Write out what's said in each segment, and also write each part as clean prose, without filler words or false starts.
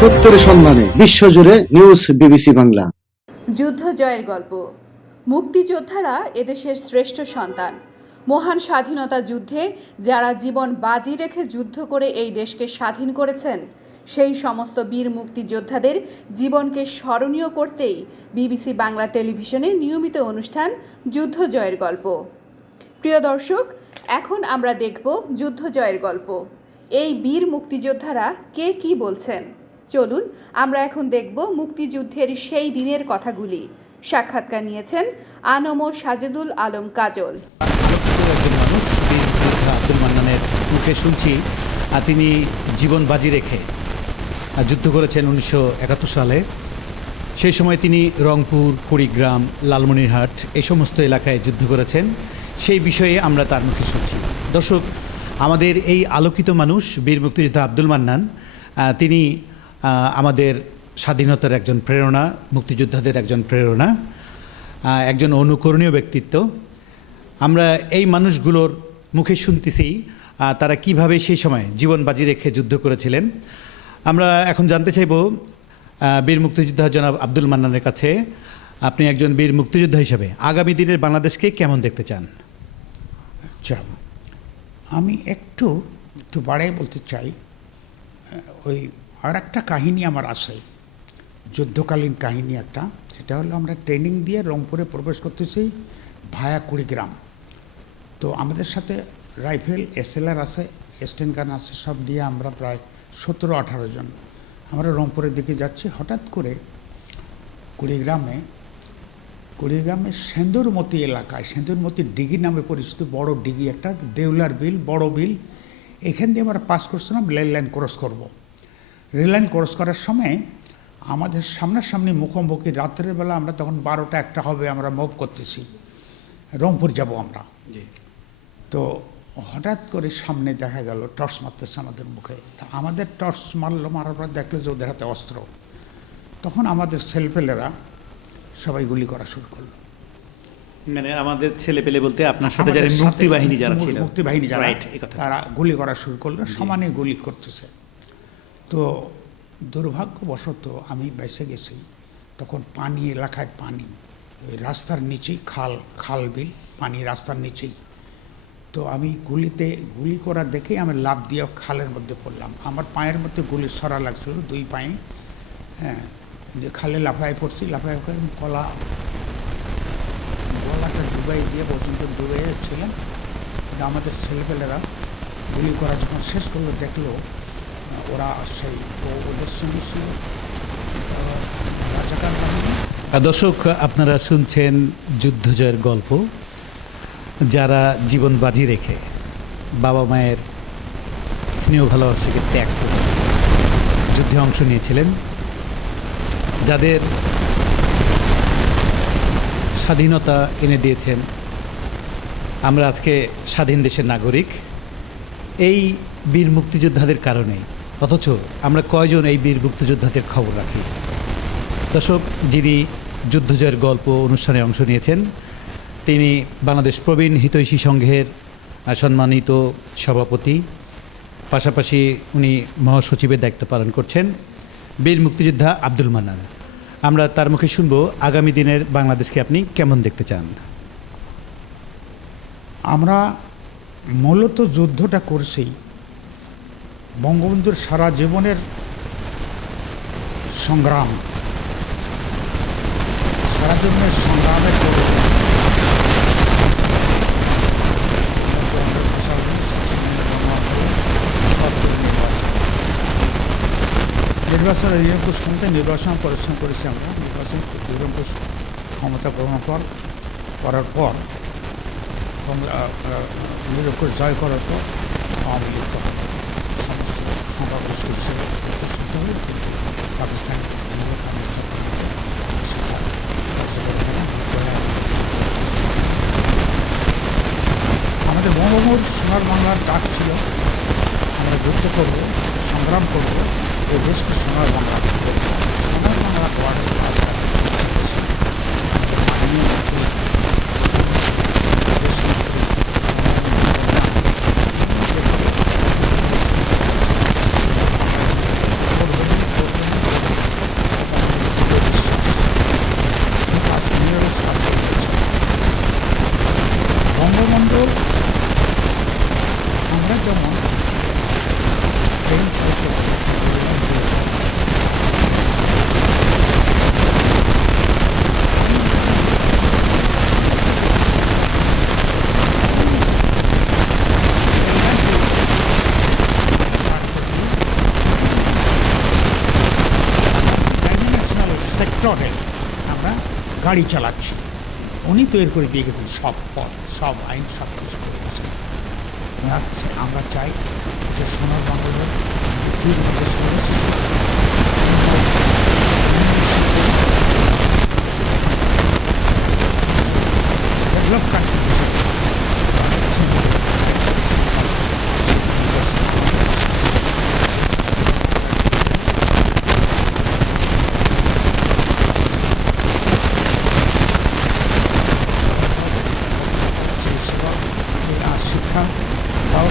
সত্যের সন্ধানে বিশ্বজুড়ে নিউজ বিবিসি বাংলা। যুদ্ধ জয়ের গল্প। মুক্তিযোদ্ধারা এদেশের শ্রেষ্ঠ সন্তান। মহান স্বাধীনতা যুদ্ধে যারা জীবন বাজি রেখে যুদ্ধ করে এই দেশকে স্বাধীন করেছেন, সেই সমস্ত বীর মুক্তিযোদ্ধাদের জীবনকে স্মরণীয় করতেই বিবিসি বাংলা টেলিভিশনের নিয়মিত অনুষ্ঠান যুদ্ধ জয়ের গল্প। প্রিয় দর্শক, এখন আমরা দেখব যুদ্ধ জয়ের গল্প। এই বীর মুক্তিযোদ্ধারা কে কি বলছেন। চলুন আমরা এখন দেখব মুক্তিযুদ্ধের সেই দিনের কথাগুলি। সাক্ষাৎকার নিয়েছেন আনম ও সাজেদুল আলম কাজল। একজন মানুষ বীর যোদ্ধা আব্দুল মান্নানের মুখে শুনছি তিনি জীবন বাজি রেখে যুদ্ধ করেছেন 1971 সালে। সেই সময় তিনি রংপুর, কুড়িগ্রাম, লালমনিরহাট এই সমস্ত এলাকায় যুদ্ধ করেছেন। সেই বিষয়ে আমরা তার মুখে শুনছি। দর্শক, আমাদের এই আলোকিত মানুষ বীর মুক্তিযোদ্ধা আব্দুল মান্নান, তিনি আমাদের স্বাধীনতার একজন প্রেরণা, মুক্তিযোদ্ধাদের একজন প্রেরণা, একজন অনুকরণীয় ব্যক্তিত্ব। আমরা এই মানুষগুলোর মুখে শুনতেছি তারা কিভাবে সেই সময় জীবন বাজি রেখে যুদ্ধ করেছিলেন। আমরা এখন জানতে চাইব বীর মুক্তিযোদ্ধা জনাব আব্দুল মান্নানের কাছে, আপনি একজন বীর মুক্তিযোদ্ধা হিসেবে আগামী দিনের বাংলাদেশকে কেমন দেখতে চান? আচ্ছা, আমি একটু বাড়াই বলতে চাই। ওই আর একটা কাহিনী আমার আছে, যুদ্ধকালীন কাহিনী একটা। সেটা হলো আমরা ট্রেনিং দিয়ে রংপুরে প্রবেশ করতেছি ভায়া কুড়িগ্রাম। তো আমাদের সাথে রাইফেল, এসএলআর আছে, স্টেন গান আছে, সব দিয়ে আমরা প্রায় 17-18 জন আমরা রংপুরের দিকে যাচ্ছি। হঠাৎ করে কুড়িগ্রামে সেন্দুরমতি এলাকায়, সেন্দুরমতি ডিগি নামে পরিচিত বড় ডিগি একটা, দেউলার বিল, বড় বিল, এখান দিয়ে আমরা পাস করছিলাম রেল লাইন ক্রস করব। রেল লাইন ক্রস করার সময় আমাদের সামনাসামনি মুখোমুখি, রাত্রের বেলা আমরা তখন 12টা-1টা হবে, আমরা মুভ করতেছি, রংপুর যাব আমরা। তো হঠাৎ করে সামনে দেখা গেল টর্চ মারতেছে আমাদের মুখে। তা আমাদের টর্চ মারার পর দেখলো যে ওদের হাতে অস্ত্র। তখন আমাদের ছেলেপেলেরা সবাই গুলি করা শুরু করলো। মানে আমাদের ছেলেপেলে বলতে আপনার সাথে যারা মুক্তিবাহিনী যারা ছিল, মুক্তিবাহিনী যারা, তারা গুলি করা শুরু করলো, সমানে গুলি করতেছে। তো দুর্ভাগ্যবশত আমি বেঁচে গেছি। তখন পানি, এলাকায় পানি, ওই রাস্তার নিচেই খাল বিল, পানি রাস্তার নিচেই। তো আমি গুলি করা দেখেই আমি লাফ দিয়ে খালের মধ্যে পড়লাম। আমার পায়ের মধ্যে গুলি সরা লাগছিল, 2 পায়ে। হ্যাঁ, যে খালে লাফায় পড়ছি, লাফায় গলাটা ডুবাই দিয়ে পর্যন্ত ডুবে ছিলাম। আমাদের ছেলেপেলেরা গুলি করা যখন শেষ করলো, দেখলো ওরা সেই ওদের সঙ্গে ছিল রাজাকার বাহিনী। দর্শক, আপনারা শুনছেন যুদ্ধ জয়ের গল্প। যারা জীবন বাজি রেখে বাবা মায়ের স্নেহ ভালোবাসাকে ত্যাগ করে যুদ্ধে অংশ নিয়েছিলেন, যাদের স্বাধীনতা এনে দিয়েছেন, আমরা আজকে স্বাধীন দেশের নাগরিক এই বীর মুক্তিযোদ্ধাদের কারণে। অথচ আমরা কয়জন এই বীর মুক্তিযোদ্ধাদের খবর রাখি? দর্শক, যিনি যুদ্ধ জয়ের গল্প অনুষ্ঠানে অংশ নিয়েছেন, তিনি বাংলাদেশ প্রবীণ হিতৈষী সংঘের সম্মানিত সভাপতি, পাশাপাশি উনি মহাসচিবের দায়িত্ব পালন করছেন, বীর মুক্তিযোদ্ধা আব্দুল মান্নান। আমরা তার মুখে শুনব আগামী দিনের বাংলাদেশকে আপনি কেমন দেখতে চান। আমরা মূলত যুদ্ধটা করছি বঙ্গবন্ধুর সারা জীবনের সংগ্রাম, সারা জীবনের সংগ্রামের নির্বাচনের নিরঙ্কুশ ক্ষমতায় নির্বাচন পরিশ্রম করেছি আমরা। নির্বাচন নিরঙ্কুশ ক্ষমতা গ্রহণ করার পর, নিরঙ্কুশ জয় করার পর আওয়ামী লীগ পাকিস্তান আমাদের বঙ্গবন্ধুর সোনার বাংলার ডাক ছিল, আমরা যুদ্ধ করবো, সংগ্রাম করবো, এই দেশকে সোনার বাংলা গাড়ি চালাচ্ছি। উনি তৈরি করে দিয়ে গেছেন সব পথ, সব আইন, সব কিছু করে গেছেন। আমরা চাই যে সোনার বাংলার পৃথিবীর মধ্যে সর্বশ্রেষ্ঠ ডেভেলপ কান্ট্রি শিক্ষা তাও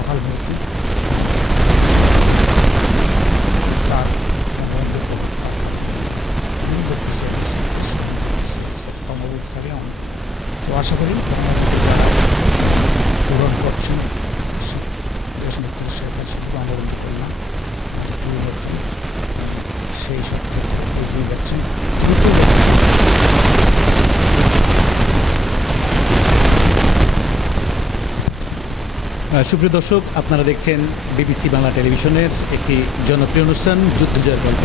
অকাল মৃত্যু তার কর্মবিদকারী তো আশা করি পূরণ করছেন দেশনেত্রী শেখ হাসিনা বঙ্গবন্ধু কন্যা সেই সব ক্ষেত্রে এগিয়ে যাচ্ছেন। সুপ্রিয় দর্শক, আপনারা দেখছেন বিবিসি বাংলা টেলিভিশনের একটি জনপ্রিয় অনুষ্ঠান যুদ্ধ জয়ের গল্প।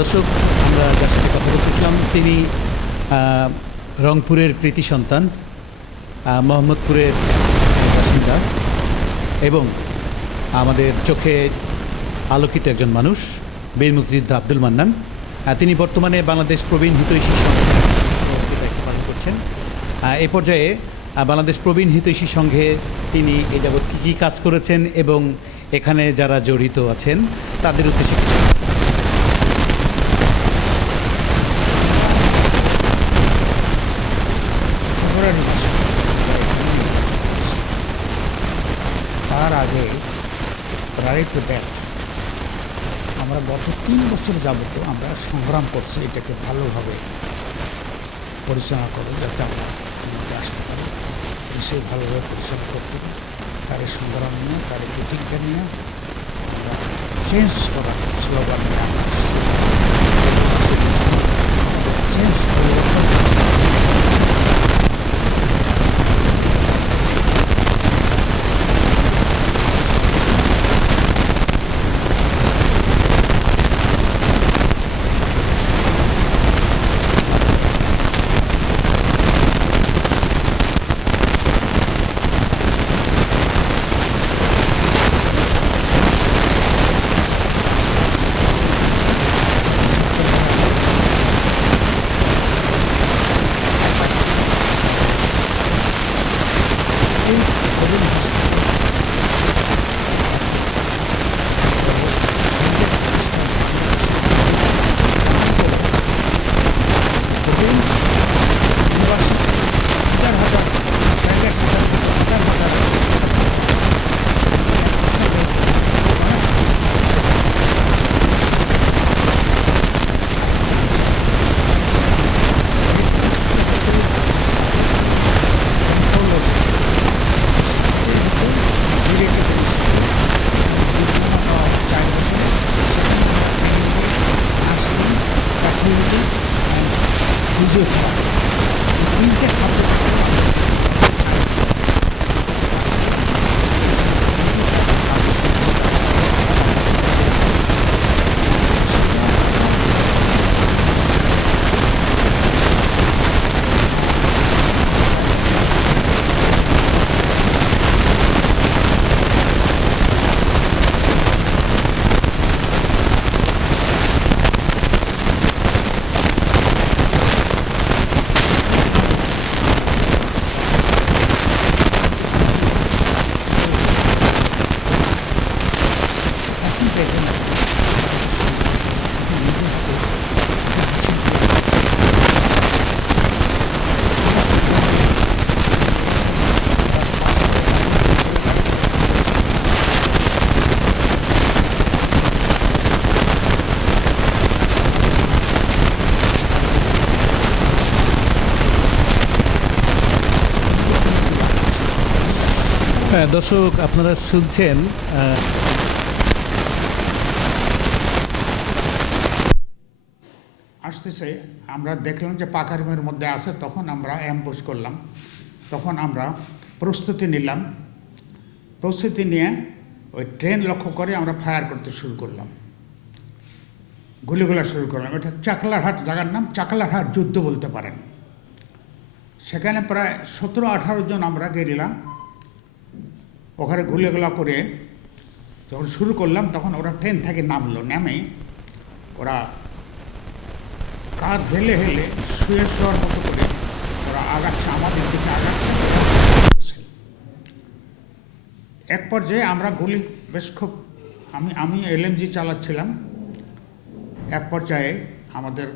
দর্শক, আমরা যার সাথে কথা বলতেছিলাম তিনি রংপুরের কৃতি সন্তান, মোহাম্মদপুরের বাসিন্দা এবং আমাদের চোখে আলোকিত একজন মানুষ, বীর মুক্তিযোদ্ধা আব্দুল মান্নান। তিনি বর্তমানে বাংলাদেশ প্রবীণ হিতৈষী সংঘের দায়িত্ব পালন করছেন। এ পর্যায়ে বাংলাদেশ প্রবীণ হিতৈষী সংঘে তিনি এ যাবৎ কী কী কাজ করেছেন এবং এখানে যারা জড়িত আছেন তাদের উদ্দেশ্যে কিছু। ফেব্রুয়ারি মাসে তার আগে রাইট টু ব্যাক আমরা গত 3 বছর যাবত আমরা সংগ্রাম করছি এটাকে ভালোভাবে পরিচালনা করে যাতে আমরা মধ্যে আসতে পারি, সে ভালোভাবে পরিচালনা করতে পারি। তার এই সংগ্রাম নিয়ে, তার এই প্রতিজ্ঞা নিয়ে আমরা চেঞ্জ করার স্লোগান নিয়ে আমরা চেঞ্জ পরিবর্তন তিনটে সাবজেক্ট দর্শক, আপনারা শুনছেন আসতেছে করতেছে, আমরা দেখলাম যে পাকারিমের মধ্যে আছে, তখন আমরা অ্যাম্বুশ করলাম। তখন আমরা প্রস্তুতি নিলাম, প্রস্তুতি নিয়ে ওই ট্রেন লক্ষ্য করে আমরা ফায়ার করতে শুরু করলাম, গুলিগুলা শুরু করলাম। এটা চাকলারহাট, জায়গার নাম চাকলারহাট যুদ্ধ বলতে পারেন। সেখানে প্রায় 17-18 জন আমরা গেরিলাম, ওখানে গুলিগুলা করে যখন শুরু করলাম তখন ওরা ট্রেন থেকে নামলো, নেমে ওরা কাঁধ হেলে হেলে শুয়ে শোয়ার মতো করে ওরা আগাচ্ছে, আমাদের দিকে আগাচ্ছে। এক পর্যায়ে আমরা গুলি বেশ খুব, আমি এলএমজি চালাচ্ছিলাম। এক পর্যায়ে আমাদের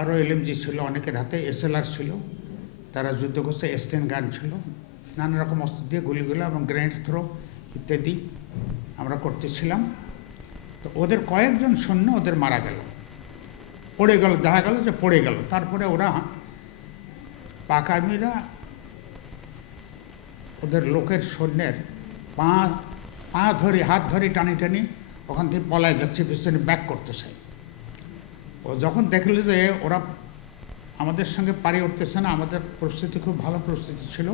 আরও এলএমজি ছিল, অনেকের হাতে এসএলআর ছিল, তারা যুদ্ধ করছে, স্টেন গান ছিল, নানা রকম অস্ত্র দিয়ে গুলিগুলো এবং গ্রেনেড থ্রো ইত্যাদি আমরা করতেছিলাম। তো ওদের কয়েকজন সৈন্য ওদের মারা গেল, পড়ে গেল, দেখা গেল যে পড়ে গেল। তারপরে ওরা পাক আর্মিরা ওদের লোকের সৈন্যের পা ধরে, হাত ধরে টানি টানি ওখান থেকে পলায় যাচ্ছে, পিছনে ব্যাক করতেছে। ও যখন দেখল যে ওরা আমাদের সঙ্গে পারি উঠতেছে না, আমাদের প্রস্তুতি খুব ভালো প্রস্তুতি ছিল,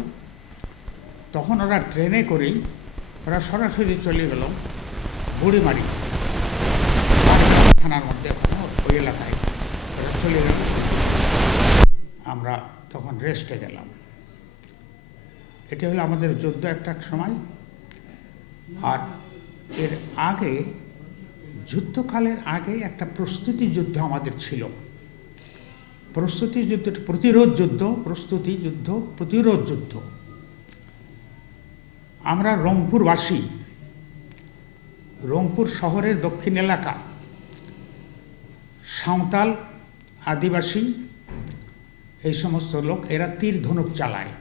তখন ওরা ট্রেনে করেই ওরা সরাসরি চলে গেল বুড়িমারি থানার মধ্যে, ওই এলাকায় ওরা চলে গেল। আমরা তখন রেস্টে গেলাম। এটা হলো আমাদের যুদ্ধ একটা সময়। আর এর আগে, যুদ্ধকালের আগে একটা প্রস্তুতি যুদ্ধ আমাদের ছিল। প্রস্তুতি যুদ্ধ, প্রতিরোধ যুদ্ধ, প্রস্তুতি যুদ্ধ, প্রতিরোধ যুদ্ধ। আমরা রংপুরবাসী, রংপুর শহরের দক্ষিণ এলাকা, সাঁওতাল, আদিবাসী, এই সমস্ত লোক, এরা তীর ধনুক চালায়।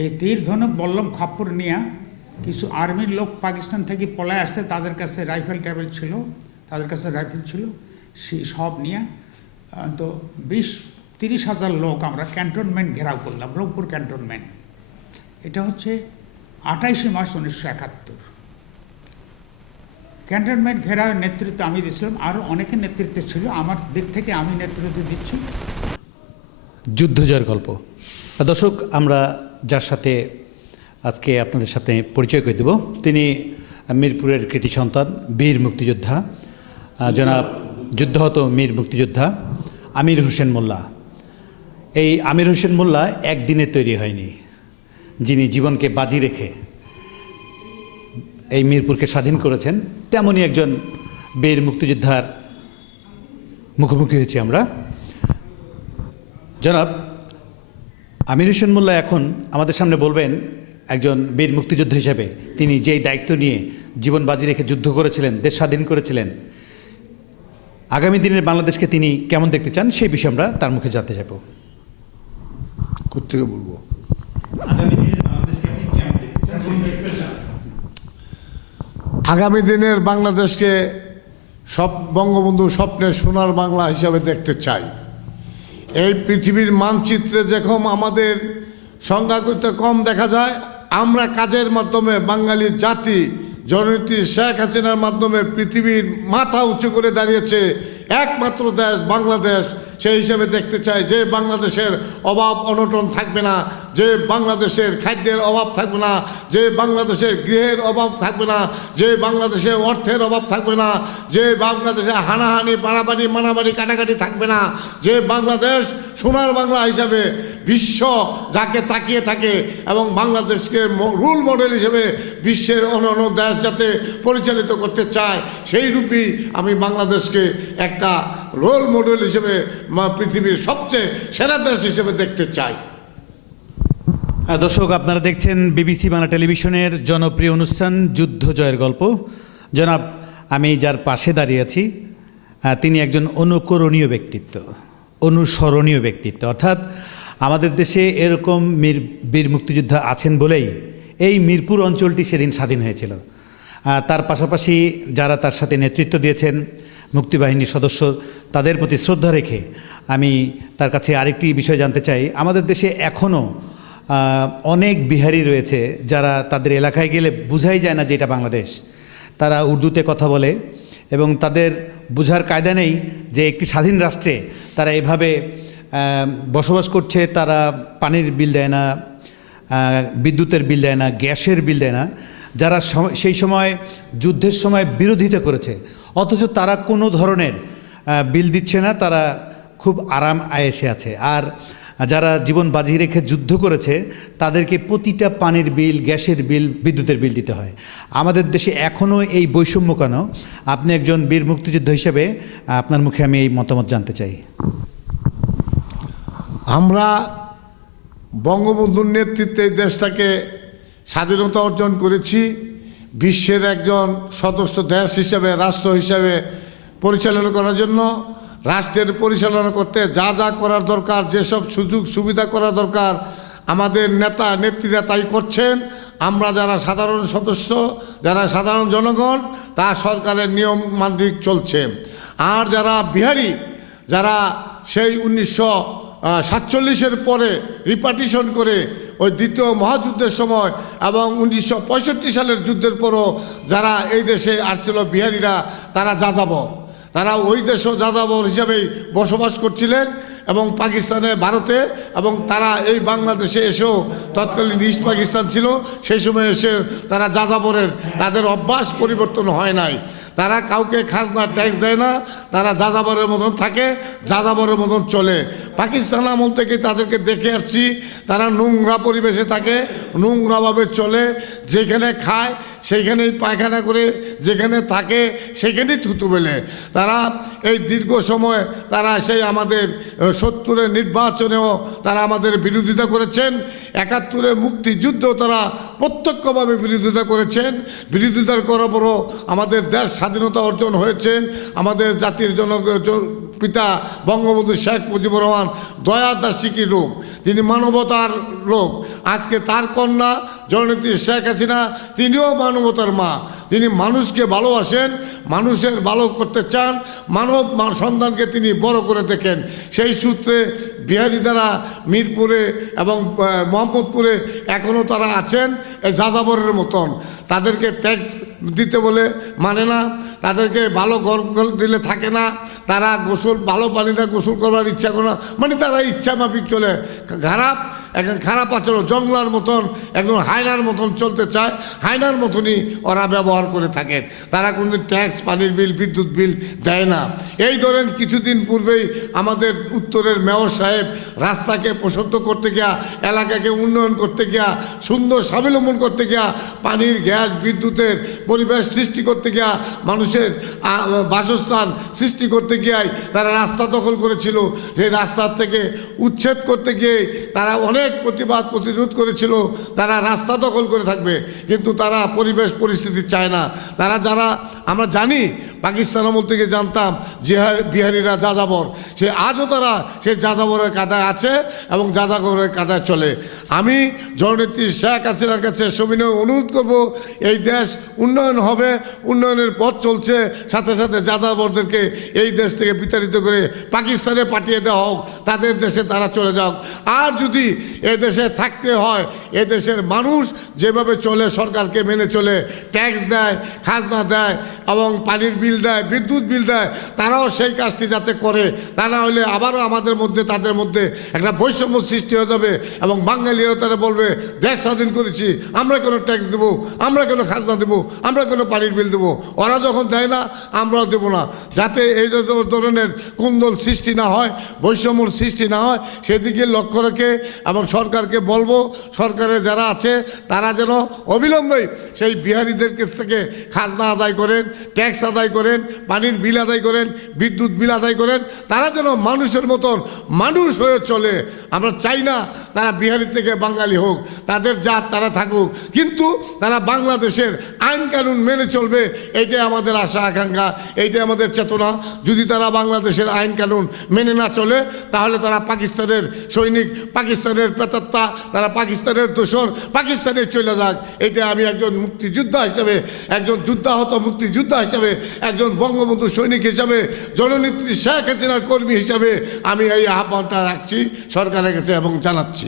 এই তীর ধনুক বল্লম খাপ্পর নিয়ে কিছু আর্মির লোক পাকিস্তান থেকে পলায় আসতে, তাদের কাছে রাইফেল ট্যাবেল ছিল, তাদের কাছে রাইফেল ছিল, সেই সব নিয়ে তো 20-30 হাজার লোক আমরা ক্যান্টনমেন্ট ঘেরাও করলাম, রংপুর ক্যান্টনমেন্ট। এটা হচ্ছে 28শে মার্চ 1971। ক্যান্টনমেন্ট ঘেরাওয়ের নেতৃত্ব আমি দিয়েছিলাম, আরও অনেকের নেতৃত্ব ছিল, আমার দিক থেকে আমি নেতৃত্ব দিচ্ছি। যুদ্ধ জয়ের গল্প। দর্শক, আমরা যার সাথে আজকে আপনাদের সাথে পরিচয় করে দেব, তিনি মিরপুরের কৃতি সন্তান, বীর মুক্তিযোদ্ধা, জনাব যুদ্ধহত মীর মুক্তিযোদ্ধা আমির হোসেন মোল্লা। এই আমির হোসেন মোল্লা একদিনে তৈরি হয়নি, যিনি জীবনকে বাজি রেখে এই মিরপুরকে স্বাধীন করেছেন, তেমনই একজন বীর মুক্তিযোদ্ধার মুখোমুখি হয়েছি আমরা। জনাব আমির হোসেন মোল্লা এখন আমাদের সামনে বলবেন, একজন বীর মুক্তিযোদ্ধা হিসেবে তিনি যেই দায়িত্ব নিয়ে জীবন বাজি রেখে যুদ্ধ করেছিলেন, দেশ স্বাধীন করেছিলেন, আগামী দিনের বাংলাদেশকে তিনি কেমন দেখতে চান সেই বিষয়ে আমরা তার মুখে জানতে যাব। কোত্থেকে বলবো? আগামী দিনের বাংলাদেশকে সব বঙ্গবন্ধুর স্বপ্নের সোনার বাংলা হিসাবে দেখতে চাই। এই পৃথিবীর মানচিত্রে যখন আমাদের সংখ্যাগরিষ্ঠ কম দেখা যায়, আমরা কাজের মাধ্যমে বাঙালি জাতি জননেত্রী শেখ হাসিনার মাধ্যমে পৃথিবীর মাথা উঁচু করে দাঁড়িয়েছে একমাত্র দেশ বাংলাদেশ। সেই হিসাবে দেখতে চাই যে বাংলাদেশের অভাব অনটন থাকবে না, যে বাংলাদেশের খাদ্যের অভাব থাকবে না, যে বাংলাদেশের গৃহের অভাব থাকবে না, যে বাংলাদেশে অর্থের অভাব থাকবে না, যে বাংলাদেশে হানাহানি মারামারি মারামারি কাটাকাটি থাকবে না, যে বাংলাদেশ সোনার বাংলা হিসাবে বিশ্ব যাকে তাকিয়ে থাকে এবং বাংলাদেশকে রোল মডেল হিসেবে বিশ্বের অন্যান্য দেশ যাতে পরিচালিত করতে চায়, সেই রূপেই আমি বাংলাদেশকে একটা রোল মডেল হিসেবে পৃথিবীর সবচেয়ে সেরা দেশ হিসেবে দেখতে চাই। দর্শক, আপনারা দেখছেন বিবিসি বাংলা টেলিভিশনের জনপ্রিয় অনুষ্ঠান যুদ্ধ জয়ের গল্প। জনাব, আমি যার পাশে দাঁড়িয়ে আছি তিনি একজন অনুকরণীয় ব্যক্তিত্ব, অনুসরণীয় ব্যক্তিত্ব। অর্থাৎ আমাদের দেশে এরকম বীর মুক্তিযোদ্ধা আছেন বলেই এই মিরপুর অঞ্চলটি সেদিন স্বাধীন হয়েছিল। তার পাশাপাশি যারা তার সাথে নেতৃত্ব দিয়েছেন, মুক্তিবাহিনীর সদস্য, তাদের প্রতি শ্রদ্ধা রেখে আমি তার কাছে আরেকটি বিষয় জানতে চাই। আমাদের দেশে এখনও অনেক বিহারি রয়েছে যারা তাদের এলাকায় গেলে বোঝাই যায় না যে এটা বাংলাদেশ। তারা উর্দুতে কথা বলে এবং তাদের বোঝার কায়দা নেই যে একটি স্বাধীন রাষ্ট্রে তারা এভাবে বসবাস করছে, তারা পানির বিল দেয় না, বিদ্যুতের বিল দেয় না, গ্যাসের বিল দেয় না, যারা সেই সময় যুদ্ধের সময় বিরোধিতা করেছে, অথচ তারা কোনো ধরনের বিল দিচ্ছে না, তারা খুব আরাম আয়েসে আছে। আর যারা জীবন বাজি রেখে যুদ্ধ করেছে তাদেরকে প্রতিটা পানির বিল, গ্যাসের বিল, বিদ্যুতের বিল দিতে হয়। আমাদের দেশে এখনও এই বৈষম্য কেন? আপনি একজন বীর মুক্তিযোদ্ধা হিসেবে আপনার মুখে আমি এই মতামত জানতে চাই। আমরা বঙ্গবন্ধুর নেতৃত্বে এই দেশটাকে স্বাধীনতা অর্জন করেছি, বিশ্বের একজন সদস্য দেশ হিসেবে, রাষ্ট্র হিসেবে পরিচালনা করার জন্য। রাষ্ট্রের পরিচালনা করতে যা যা করার দরকার, যেসব সুযোগ সুবিধা করা দরকার, আমাদের নেতা নেত্রীরা তাই করছেন। আমরা যারা সাধারণ সদস্য, যারা সাধারণ জনগণ, তা সরকারের নিয়ম মাফিক চলছে। আর যারা বিহারি, যারা সেই 1947-এর পরে রিপার্টিশন করে ওই দ্বিতীয় মহাযুদ্ধের সময় এবং 1965 সালের যুদ্ধের পরও যারা এই দেশে আসছিল বিহারিরা, তারা যাযাবর, তারা ওই দেশও যাযাবর হিসাবেই বসবাস করছিলেন এবং পাকিস্তানে, ভারতে, এবং তারা এই বাংলাদেশে এসেও, তৎকালীন ইস্ট পাকিস্তান ছিল সেই সময় এসে তারা যাযাবরের, তাদের অভ্যাস পরিবর্তন হয় নাই। তারা কাউকে খাজনা ট্যাক্স দেয় না, তারা যাযাবরের মতন থাকে, যাযাবরের মতন চলে। পাকিস্তান আমল থেকে তাদেরকে দেখে আসছি, তারা নোংরা পরিবেশে থাকে, নোংরাভাবে চলে, যেখানে খায় সেইখানেই পায়খানা করে, যেখানে থাকে সেখানেই থুতু বেলে। তারা এই দীর্ঘ সময় তারা সেই আমাদের 70-এর নির্বাচনেও তারা আমাদের বিরোধিতা করেছেন, 71-এর মুক্তিযুদ্ধেও তারা প্রত্যক্ষভাবে বিরোধিতা করেছেন। বিরোধিতার করার পরও আমাদের দেশ স্বাধীনতা অর্জন হয়েছে। আমাদের জাতির পিতা বঙ্গবন্ধু শেখ মুজিবুর রহমান দয়া দার্শিকী লোক, তিনি মানবতার লোক। আজকে তার কন্যা জননেত্রী শেখ হাসিনা, তিনিও মানবতার মা। তিনি মানুষকে ভালোবাসেন, মানুষের ভালো করতে চান, মানব সন্তানকে তিনি বড় করে দেখেন। সেই সূত্রে বিহারি দ্বারা মিরপুরে এবং মোহাম্মদপুরে এখনও তারা আছেন এই যাযাবরের মতন। তাদেরকে ট্যাক্স দিতে বলে মানে না, তাদেরকে ভালো ঘর দিলে থাকে না, তারা গোসল, ভালো পানিতে গোসল করবার ইচ্ছা করে না, মানে তারা ইচ্ছা মাফিক চলে। একজন খারাপ আচরণ, জংলার মতন, একজন হায়নার মতন চলতে চায়, হায়নার মতনই ওরা ব্যবহার করে থাকেন। তারা কোনোদিন ট্যাক্স, পানির বিল, বিদ্যুৎ বিল দেয় না। এই ধরেন কিছুদিন পূর্বেই আমাদের উত্তরের মেয়র সাহেব রাস্তাকে প্রশস্ত করতে গিয়া, এলাকাকে উন্নয়ন করতে গিয়া, সুন্দর স্বাবলম্বন করতে গিয়া, পানির, গ্যাস, বিদ্যুতের পরিবেশ সৃষ্টি করতে গিয়া, মানুষের বাসস্থান সৃষ্টি করতে গিয়াই তারা রাস্তা দখল করেছিল। সেই রাস্তার থেকে উচ্ছেদ করতে গিয়ে তারা অনেক প্রতিবাদ প্রতিরোধ করেছিল, তারা রাস্তা দখল করে থাকবে, কিন্তু তারা পরিবেশ পরিস্থিতি চায় না। তারা যারা আমরা জানি, পাকিস্তান আমল থেকে জানতাম যে বিহারিরা যাযাবর, সে আজও তারা সেই যাযাবরের কাদায় আছে এবং যাযাবরের কাদায় চলে। আমি জননেত্রী শেখ হাসিনার কাছে সবিনয় অনুরোধ করব, এই দেশ উন্নয়ন হবে, উন্নয়নের পথ চলছে, সাথে সাথে যাযাবরদেরকে এই দেশ থেকে বিতাড়িত করে পাকিস্তানে পাঠিয়ে দেওয়া হোক, তাদের দেশে তারা চলে যাক। আর যদি এ দেশে থাকতে হয়, এ দেশের মানুষ যেভাবে চলে, সরকারকে মেনে চলে, ট্যাক্স দেয়, খাজনা দেয় এবং পানির বিল দেয়, বিদ্যুৎ বিল দেয়, তারাও সেই কাজটি যাতে করে। তা না হলে আবারও আমাদের মধ্যে, তাদের মধ্যে একটা বৈষম্য সৃষ্টি হয়ে যাবে এবং বাঙালিরাও তারা বলবে, দেশ স্বাধীন করেছি, আমরা কেন ট্যাক্স দেবো, আমরা কেন খাজনা দেবো, আমরা কেন পানির বিল দেবো, ওরা যখন দেয় না আমরাও দেবো না। যাতে এই ধরনের কুন্দল সৃষ্টি না হয়, বৈষম্যর সৃষ্টি না হয়, সেদিকে লক্ষ্য রেখে এবং সরকারকে বলবো, সরকারের যারা আছে তারা যেন অবিলম্বে সেই বিহারিদের কাছ থেকে খাজনা আদায় করেন, ট্যাক্স আদায় করেন, পানির বিল আদায় করেন, বিদ্যুৎ বিল আদায় করেন। তারা যেন মানুষের মতন মানুষ হয়ে চলে। আমরা চাই না তারা বিহারি থেকে বাঙালি হোক, তাদের জাত তারা থাকুক, কিন্তু তারা বাংলাদেশের আইন কানুন মেনে চলবে, এইটাই আমাদের আশা আকাঙ্ক্ষা, এইটাই আমাদের চেতনা। যদি তারা বাংলাদেশের আইন কানুন মেনে না চলে, তাহলে তারা পাকিস্তানের সৈনিক, পাকিস্তানের প্রেতাত্মা, তারা পাকিস্তানের দোসর, পাকিস্তানে চলে যাক। এটা আমি একজন মুক্তিযোদ্ধা হিসেবে, একজন যুদ্ধাহত মুক্তিযোদ্ধা হিসেবে, একজন বঙ্গবন্ধু সৈনিক হিসাবে, জননেত্রী শেখ হাসিনার কর্মী হিসাবে আমি এই আহ্বানটা রাখছি সরকারের কাছে এবং জানাচ্ছি।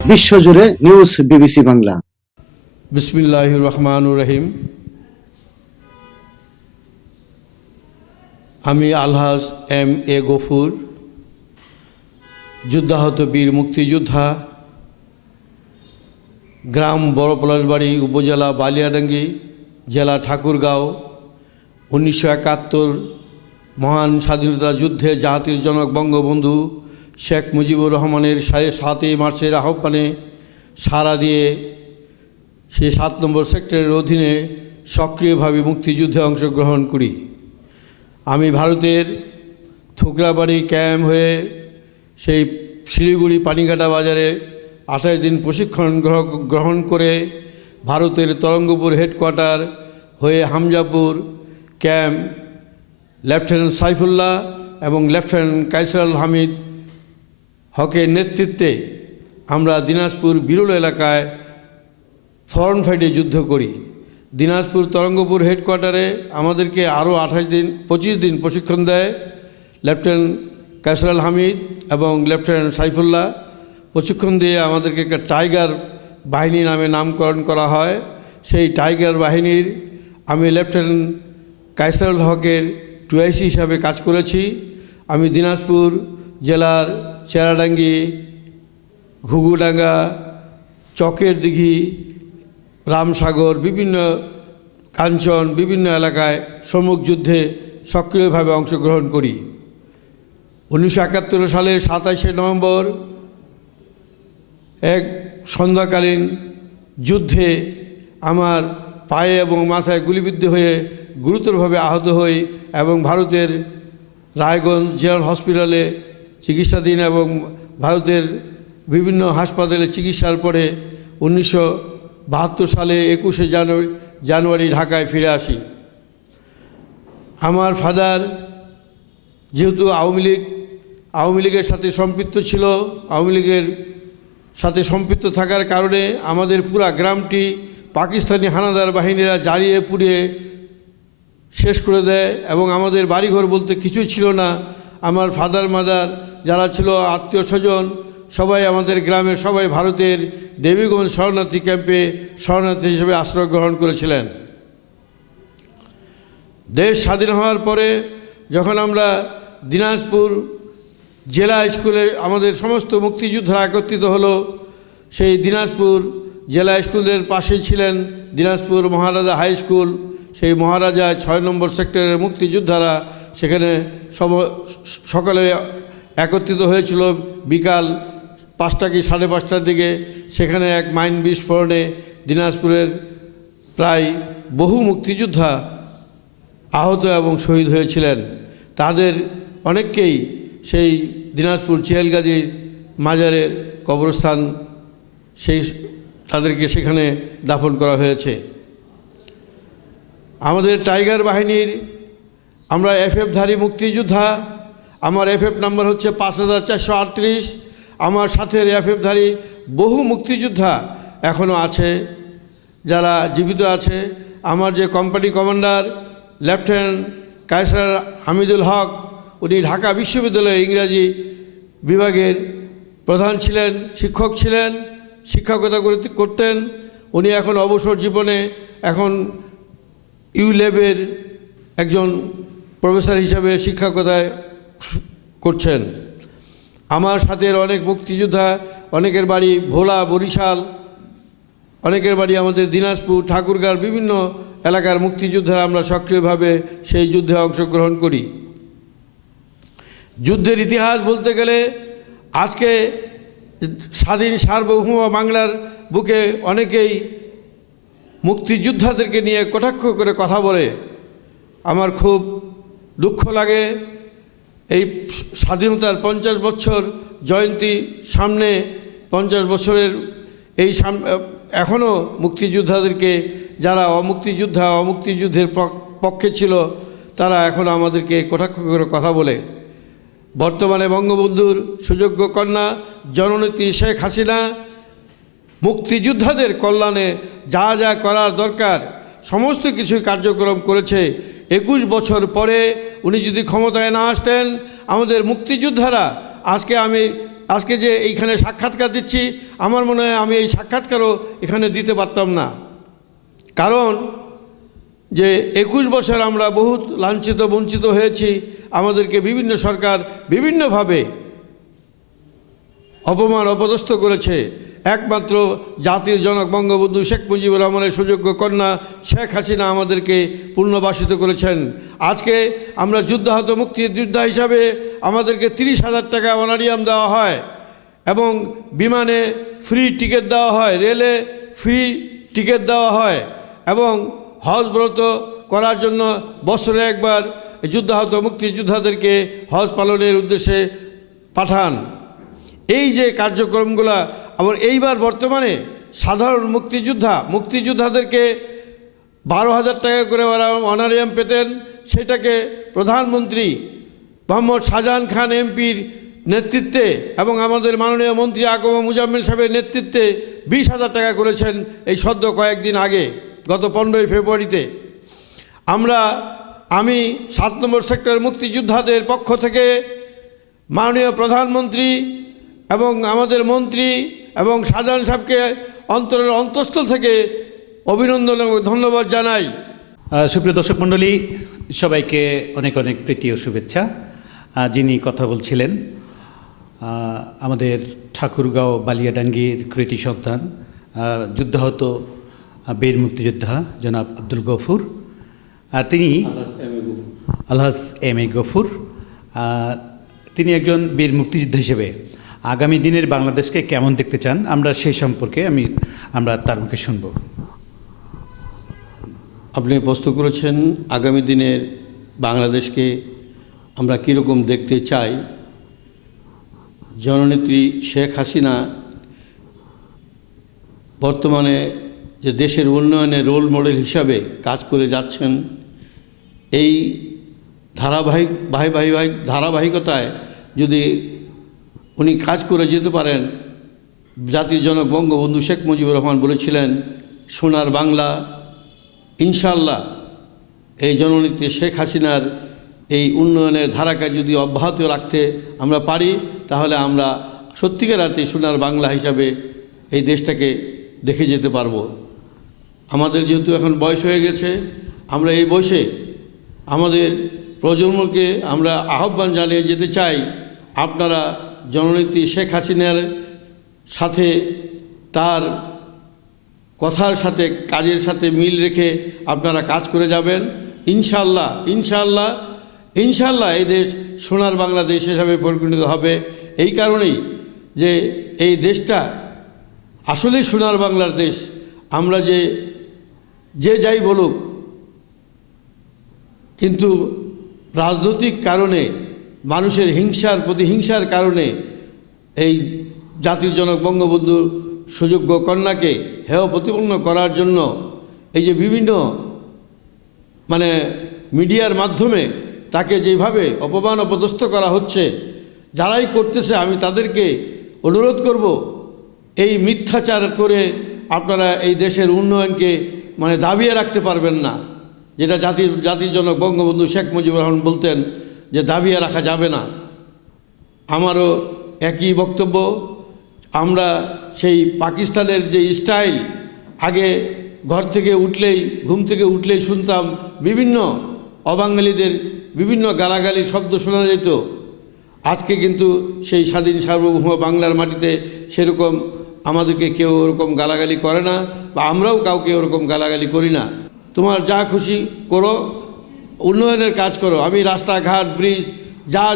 বিশ্বজুড়ে নিউজ বিবিসি বাংলা। বিসমিল্লাহির রহমানুর রহিম। আমি আলহাজ এম এ গফুর, যুদ্ধাহত বীর মুক্তিযোদ্ধা, গ্রাম বড় পলাশবাড়ি, উপজেলা বালিয়াডাঙ্গি, জেলা ঠাকুরগাঁও। 1971 মহান স্বাধীনতা যুদ্ধে জাতির জনক বঙ্গবন্ধু শেখ মুজিবুর রহমানের 7ই মার্চের আহ্বানে সাড়া দিয়ে সে 7 নম্বর সেক্টরের অধীনে সক্রিয়ভাবে মুক্তিযুদ্ধে অংশগ্রহণ করি। আমি ভারতের থুকরাবাড়ি ক্যাম্প হয়ে সেই শিলিগুড়ি পানিঘাটা বাজারে 28 দিন প্রশিক্ষণ গ্রহণ করে ভারতের তরঙ্গপুর হেডকোয়ার্টার হয়ে হামজাপুর ক্যাম্প লেফটেন্যান্ট সাইফুল্লাহ এবং লেফটেন্যান্ট কাইসার হামিদ হকের নেতৃত্বে আমরা দিনাজপুর বিরল এলাকায় ফরেন ফাইটে যুদ্ধ করি। দিনাজপুর তরঙ্গপুর হেডকোয়ার্টারে আমাদেরকে আরও 25 দিন প্রশিক্ষণ দেয় লেফটেন্যান্ট কাইসার হামিদ এবং লেফটেন্যান্ট সাইফুল্লাহ। প্রশিক্ষণ দিয়ে আমাদেরকে একটা টাইগার বাহিনী নামে নামকরণ করা হয়। সেই টাইগার বাহিনীর আমি লেফটেন্যান্ট কাইসারুল হকের 2IC হিসাবে কাজ করেছি। আমি দিনাজপুর জেলার চেরাডাঙ্গি, ঘুঘুডাঙ্গা, চকের দিঘি, রামসাগর, বিভিন্ন কাঞ্চন, বিভিন্ন এলাকায় সম্মুখ যুদ্ধে সক্রিয়ভাবে অংশগ্রহণ করি। 1971 সালের 27শে নভেম্বর এক সন্ধ্যাকালীন যুদ্ধে আমার পায়ে এবং মাথায় গুলিবিদ্ধ হয়ে গুরুতরভাবে আহত হই এবং ভারতের রায়গঞ্জ জেনারেল হসপিটালে চিকিৎসাধীন এবং ভারতের বিভিন্ন হাসপাতালে চিকিৎসার পরে 1972 সালে 21শে জানুয়ারি ঢাকায় ফিরে আসি। আমার ফাদার যেহেতু আওয়ামী লীগের সাথে সম্পৃক্ত ছিল, আওয়ামী লীগের সাথে সম্পৃক্ত থাকার কারণে আমাদের পুরা গ্রামটি পাকিস্তানি হানাদার বাহিনীরা জ্বালিয়ে পুড়িয়ে শেষ করে দেয় এবং আমাদের বাড়িঘর বলতে কিছুই ছিল না। আমার ফাদার মাদার যারা ছিল আত্মীয় স্বজন সবাই আমাদের গ্রামের সবাই ভারতের দেবীগঞ্জ শরণার্থী ক্যাম্পে শরণার্থী হিসেবে আশ্রয় গ্রহণ করেছিলেন। দেশ স্বাধীন হওয়ার পরে যখন আমরা দিনাজপুর জেলা স্কুলে আমাদের সমস্ত মুক্তিযোদ্ধারা একত্রিত হলো, সেই দিনাজপুর জেলা স্কুলের পাশেই ছিলেন দিনাজপুর মহারাজা হাই স্কুল। সেই মহারাজা 6 নম্বর সেক্টরের মুক্তিযোদ্ধারা সেখানে সকালে একত্রিত হয়েছিল বিকাল 5টা কি 5:30টার দিকে। সেখানে এক মাইন বিস্ফোরণে দিনাজপুরের প্রায় বহু মুক্তিযোদ্ধা আহত এবং শহীদ হয়েছিলেন। তাদের অনেককেই সেই দিনাজপুর চিহেলগাজী মাজারের কবরস্থান তাদেরকে সেখানে দাফন করা হয়েছে। আমাদের টাইগার বাহিনীর আমরা FF-ধারী মুক্তিযোদ্ধা। আমার FF নাম্বার হচ্ছে 5438। আমার সাথের FF-ধারী বহু মুক্তিযোদ্ধা এখনও আছে যারা জীবিত আছে। আমার যে company commander lieutenant Kaiser Hamidul Haque, উনি ঢাকা বিশ্ববিদ্যালয়ে ইংরাজি বিভাগের প্রধান ছিলেন, শিক্ষক ছিলেন, শিক্ষকতা করতেন। উনি এখন অবসর জীবনে এখন ইউলেবের একজন প্রফেসর হিসাবে শিক্ষকতায় করছেন। আমার সাথে অনেক মুক্তিযোদ্ধা, অনেকের বাড়ি ভোলা, বরিশাল, অনেকের বাড়ি আমাদের দিনাজপুর, ঠাকুরগাঁর বিভিন্ন এলাকার মুক্তিযোদ্ধারা আমরা সক্রিয়ভাবে সেই যুদ্ধে অংশগ্রহণ করি। যুদ্ধের ইতিহাস বলতে গেলে আজকে স্বাধীন সার্বভৌম বাংলার বুকে অনেকেই মুক্তিযোদ্ধাদেরকে নিয়ে কটাক্ষ করে কথা বলে। আমার খুব দুঃখ লাগে। এই স্বাধীনতার 50 বছর জয়ন্তী সামনে, 50 বছরের এই এখনও মুক্তিযোদ্ধাদেরকে যারা অমুক্তিযুদ্ধের পক্ষে ছিল তারা এখন আমাদেরকে কটাক্ষ করে কথা বলে। বর্তমানে বঙ্গবন্ধুর সুযোগ্য কন্যা জননেত্রী শেখ হাসিনা মুক্তিযোদ্ধাদের কল্যাণে যা যা করার দরকার সমস্ত কিছু কার্যক্রম করেছে। 21 বছর পরে উনি যদি ক্ষমতায় না আসতেন, আমাদের মুক্তিযোদ্ধারা আজকে যে এইখানে সাক্ষাৎকার দিচ্ছি, আমার মনে হয় আমি এই সাক্ষাৎকারও এখানে দিতে পারতাম না। কারণ যে 21 বছর আমরা বহুত লাঞ্ছিত বঞ্চিত হয়েছি। আমাদেরকে বিভিন্ন সরকার বিভিন্নভাবে অপমান অপদস্থ করেছে। একমাত্র জাতির জনক বঙ্গবন্ধু শেখ মুজিবুর রহমানের সুযোগ্য কন্যা শেখ হাসিনা আমাদেরকে পুনর্বাসিত করেছেন। আজকে আমরা যুদ্ধাহত মুক্তিযোদ্ধা হিসাবে আমাদেরকে 30,000 টাকা অনারিয়াম দেওয়া হয় এবং বিমানে ফ্রি টিকিট দেওয়া হয়, রেলে ফ্রি টিকিট দেওয়া হয় এবং হজ ব্রত করার জন্য বছরে একবার যুদ্ধাহত মুক্তিযোদ্ধাদেরকে হজ পালনের উদ্দেশ্যে পাঠান। এই যে কার্যক্রমগুলো আবার এইবার বর্তমানে সাধারণ মুক্তিযোদ্ধাদেরকে 12,000 টাকা করে অনারিয়াম পেতেন, সেটাকে প্রধানমন্ত্রী মোহাম্মদ শাহজাহান খান এমপির নেতৃত্বে এবং আমাদের মাননীয় মন্ত্রী আকম মুজাম্মেল সাহেবের নেতৃত্বে 20,000 টাকা করেছেন এই সদ্য কয়েকদিন আগে, গত 15ই ফেব্রুয়ারিতে। আমি 7 নম্বর সেক্টর মুক্তিযোদ্ধাদের পক্ষ থেকে মাননীয় প্রধানমন্ত্রী এবং আমাদের মন্ত্রী এবং শাহজাহান সাহেবকে অন্তরের অন্তঃস্থল থেকে অভিনন্দন এবং ধন্যবাদ জানাই। সুপ্রিয় দর্শক মণ্ডলী, সবাইকে অনেক অনেক প্রীতি ও শুভেচ্ছা। যিনি কথা বলছিলেন আমাদের ঠাকুরগাঁও বালিয়াডাঙ্গির কৃতি সন্তান যুদ্ধাহত বীর মুক্তিযোদ্ধা জনাব আব্দুল গফুর। তিনি আলহাজ এম এ গফুর। তিনি একজন বীর মুক্তিযোদ্ধা হিসেবে আগামী দিনের বাংলাদেশকে কেমন দেখতে চান, আমরা সেই সম্পর্কে আমরা তার মুখে শুনব। আপনি প্রশ্ন করেছেন আগামী দিনের বাংলাদেশকে আমরা কীরকম দেখতে চাই। জননেত্রী শেখ হাসিনা বর্তমানে যে দেশের উন্নয়নে রোল মডেল হিসাবে কাজ করে যাচ্ছেন, এই ধারাবাহিকতায় যদি উনি কাজ করে যেতে পারেন, জাতির জনক বঙ্গবন্ধু শেখ মুজিবুর রহমান বলেছিলেন সোনার বাংলা, ইনশাআল্লাহ এই জননেত্রী শেখ হাসিনার এই উন্নয়নের ধারাকে যদি অব্যাহত রাখতে আমরা পারি, তাহলে আমরা সত্যিকার অর্থে সোনার বাংলা হিসাবে এই দেশটাকে দেখে যেতে পারবো। আমাদের যেহেতু এখন বয়স হয়ে গেছে, আমরা এই বয়সে আমাদের প্রজন্মকে আমরা আহ্বান জানিয়ে যেতে চাই, আপনারা জননেত্রী শেখ হাসিনার সাথে তার কথার সাথে কাজের সাথে মিল রেখে আপনারা কাজ করে যাবেন। ইনশাআল্লাহ ইনশাআল্লাহ ইনশাআল্লাহ এই দেশ সোনার বাংলাদেশ হিসাবে পরিগণিত হবে। এই কারণেই যে এই দেশটা আসলেই সোনার বাংলার দেশ। আমরা যে যাই বলুক, কিন্তু রাজনৈতিক কারণে মানুষের প্রতিহিংসার কারণে এই জাতির জনক বঙ্গবন্ধু সুযোগ্য কন্যাকে হেয় প্রতিপন্ন করার জন্য এই যে বিভিন্ন মিডিয়ার মাধ্যমে তাকে যেভাবে অপমান অপদস্থ করা হচ্ছে, যারাই করতেছে আমি তাদেরকে অনুরোধ করব, এই মিথ্যাচার করে আপনারা এই দেশের উন্নয়নকে দাবিয়ে রাখতে পারবেন না। যেটা জাতির জনক বঙ্গবন্ধু শেখ মুজিবুর রহমান বলতেন যে দাবিয়ে রাখা যাবে না। আমারও একই বক্তব্য। আমরা সেই পাকিস্তানের যে স্টাইল, আগে ঘুম থেকে উঠলেই শুনতাম বিভিন্ন অবাঙালিদের বিভিন্ন গালাগালি শব্দ শোনা যেত। আজকে কিন্তু সেই স্বাধীন সার্বভৌম বাংলার মাটিতে সেরকম আমাদেরকে কেউ ওরকম গালাগালি করে না, বা আমরাও কাউকে ওরকম গালাগালি করি না। তোমার যা খুশি করো, উন্নয়নের কাজ করো। আমি রাস্তাঘাট ব্রিজ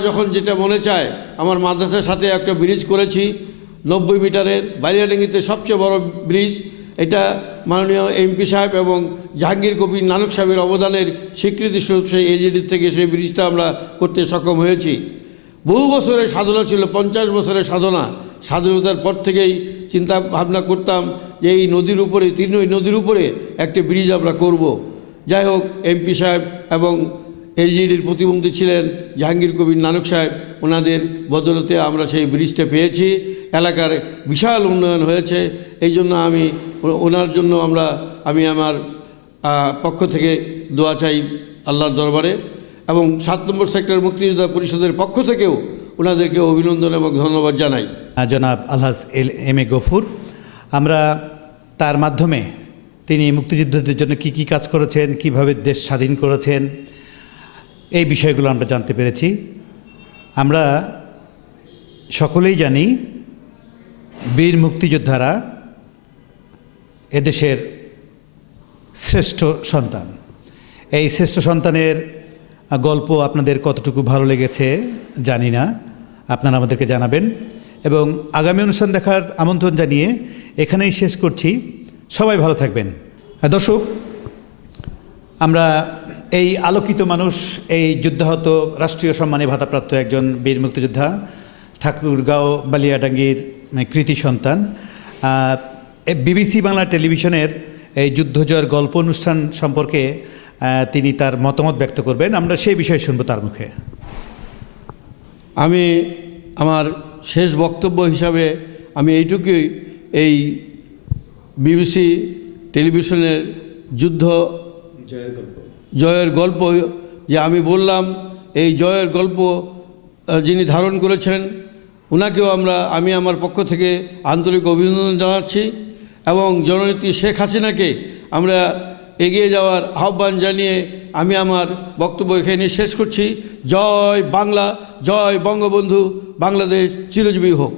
যখন যেটা মনে চায়, আমার মাদ্রাসার সাথে একটা ব্রিজ করেছি 90 মিটারের, বালিয়াডাঙ্গিতে সবচেয়ে বড় ব্রিজ। এটা মাননীয় এমপি সাহেব এবং জাহাঙ্গীর কবির নানক সাহেবের অবদানের স্বীকৃতিস্বরূপ সেই এজেডি থেকে সেই ব্রিজটা আমরা করতে সক্ষম হয়েছি। বহু বছরের সাধনা ছিল, 50 বছরের সাধনা। স্বাধীনতার পর থেকেই চিন্তা ভাবনা করতাম যে এই নদীর উপরে, তির্নই নদীর উপরে একটা ব্রিজ আমরা করব। যাই হোক, এমপি সাহেব এবং এলজিডির প্রতিমন্ত্রী ছিলেন জাহাঙ্গীর কবির নানক সাহেব, ওনাদের বদলতে আমরা সেই ব্রিজটা পেয়েছি। এলাকার বিশাল উন্নয়ন হয়েছে। এই জন্য ওনার জন্য আমি আমার পক্ষ থেকে দোয়া চাই আল্লাহর দরবারে, এবং 7 নম্বর সেক্টর মুক্তিযোদ্ধা পরিষদের পক্ষ থেকেও ওনাদেরকে অভিনন্দন এবং ধন্যবাদ জানাই। জনাব আলহাজ এম এ গফুর, আমরা তার মাধ্যমে তিনি মুক্তিযোদ্ধাদের জন্য কি কাজ করেছেন, কিভাবে দেশ স্বাধীন করেছেন, এই বিষয়গুলো আমরা জানতে পেরেছি। আমরা সকলেই জানি বীর মুক্তিযোদ্ধারা এদেশের শ্রেষ্ঠ সন্তান। এই শ্রেষ্ঠ সন্তানের গল্প আপনাদের কতটুকু ভালো লেগেছে জানি না, আপনারা আমাদেরকে জানাবেন। এবং আগামী অনুষ্ঠান দেখার আমন্ত্রণ জানিয়ে এখানেই শেষ করছি। সবাই ভালো থাকবেন। দর্শক, আমরা এই আলোকিত মানুষ, এই যুদ্ধাহত রাষ্ট্রীয় সম্মানী ভাতাপ্রাপ্ত একজন বীর মুক্তিযোদ্ধা, ঠাকুরগাঁও বালিয়াডাঙ্গির কৃতি সন্তান, বিবিসি বাংলা টেলিভিশনের এই যুদ্ধজয়ের গল্প অনুষ্ঠান সম্পর্কে তিনি তার মতামত ব্যক্ত করবেন। আমরা সেই বিষয়ে শুনবো তার মুখে। আমি আমার শেষ বক্তব্য হিসাবে আমি এইটুকুই, এই বিবিসি টেলিভিশনের যুদ্ধ জয়ের গল্প যে আমি বললাম, এই জয়ের গল্প যিনি ধারণ করেছেন ওনাকেও আমি আমার পক্ষ থেকে আন্তরিক অভিনন্দন জানাচ্ছি এবং জননেত্রী শেখ হাসিনাকে আমরা এগিয়ে যাওয়ার আহ্বান জানিয়ে আমি আমার বক্তব্য এখানে শেষ করছি। জয় বাংলা, জয় বঙ্গবন্ধু, বাংলাদেশ চিরজীবী হোক।